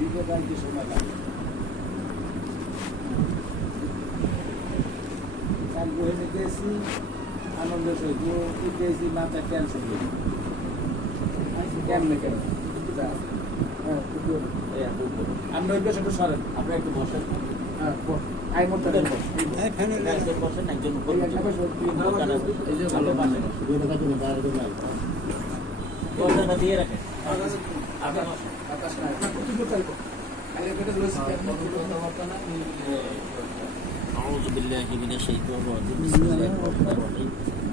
বিপদ আনতে সময় লাগে। কাল বহে গেছি আনন্দের সহিত গেছি, মাথায় টেনশন নেই। কেমনে কেন আপনি ওই পেশাটা সরেন, আপনি একটু বসেন। হ্যাঁ আই মতো বসেন, একজন দিয়ে রাখেন। أعوذ بالله من الشيطان الرجيم بسم الله الرحمن الرحيم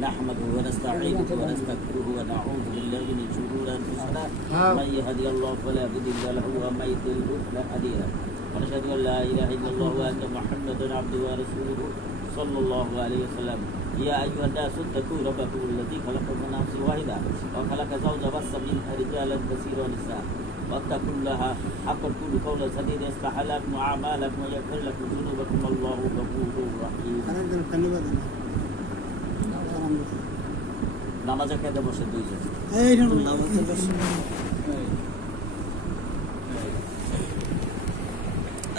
نحمده ونستعينه ونستغفره ونعوذ بالله من شرور أنفسنا من يهدي الله فلا مضل له ومن يضلل فلا هادي له ونشهد أن لا إله إلا الله وأن محمدا عبده ورسوله صلى الله عليه وسلم يا أيها الناس اتقوا ربكم الذي خلقكم من نفس واحدة وخلق زوجها وبث منها رجالا كثيرا ونساء واتقوا الله حق تقولوا قولا سديدا يصلح لكم أعمالكم ويغفر لكم ذنوبكم الله غفور رحيم নামাজে খেতে বসে দুইজন নামাজে বসে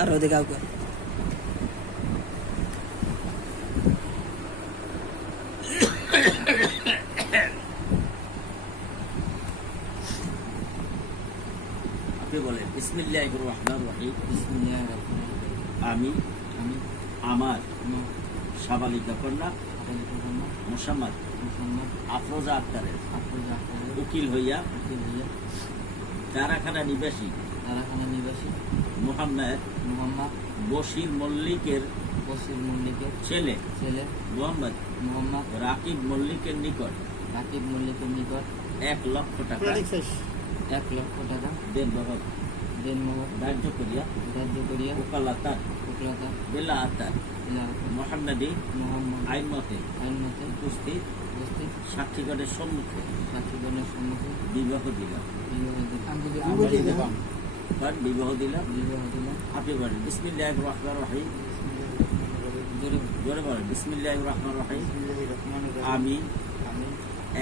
আর ওদিকে কাউকে বলেন বিসমিল্লাহির রহমানির রহিম। বিসমিল্লাহির রহমানির রহিম। আমি আমার সাবালিকা কন্যা মোহাম্মদ আফরোজা আক্তারের উকিল হইয়া কারাখানা নিবাসী মোহাম্মদ বশির মল্লিকের ছেলে মোহাম্মদ রাকিব মল্লিকের নিকট 1 লক্ষ টাকা দেন ধার্য করিয়া ওকালাতা বেলা আতার মোহাম্মদী আইন মতে উপস্থিত সাক্ষীগণের সম্মুখে বিবাহ দিলাম। আপনি বলেন বিসমিল্লাহির রহমানির রহিম। জোরে বলেন বিসমিল্লাহির রহমানির রহিম। আমি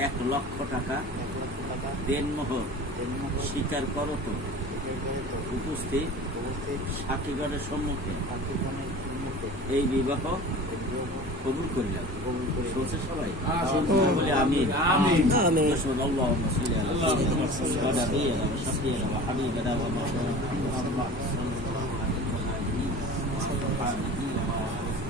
1 লক্ষ টাকা দেনমোহর স্বীকার করত উপস্থিত সাক্ষীগণের সম্মুখে এই বিবাহ কবুল করিলাম। শুনছে সবাই বলে আমিন। আল্লাহুম্মা সাল্লি আলা সাইয়্যিদিনা ওয়া নাবিয়িনা ওয়া শাফিঈনা ওয়া হাবিবিনা ওয়া মাওলানা মুহাম্মদ সাল্লাল্লাহু আলাইহি ওয়া সাল্লাম।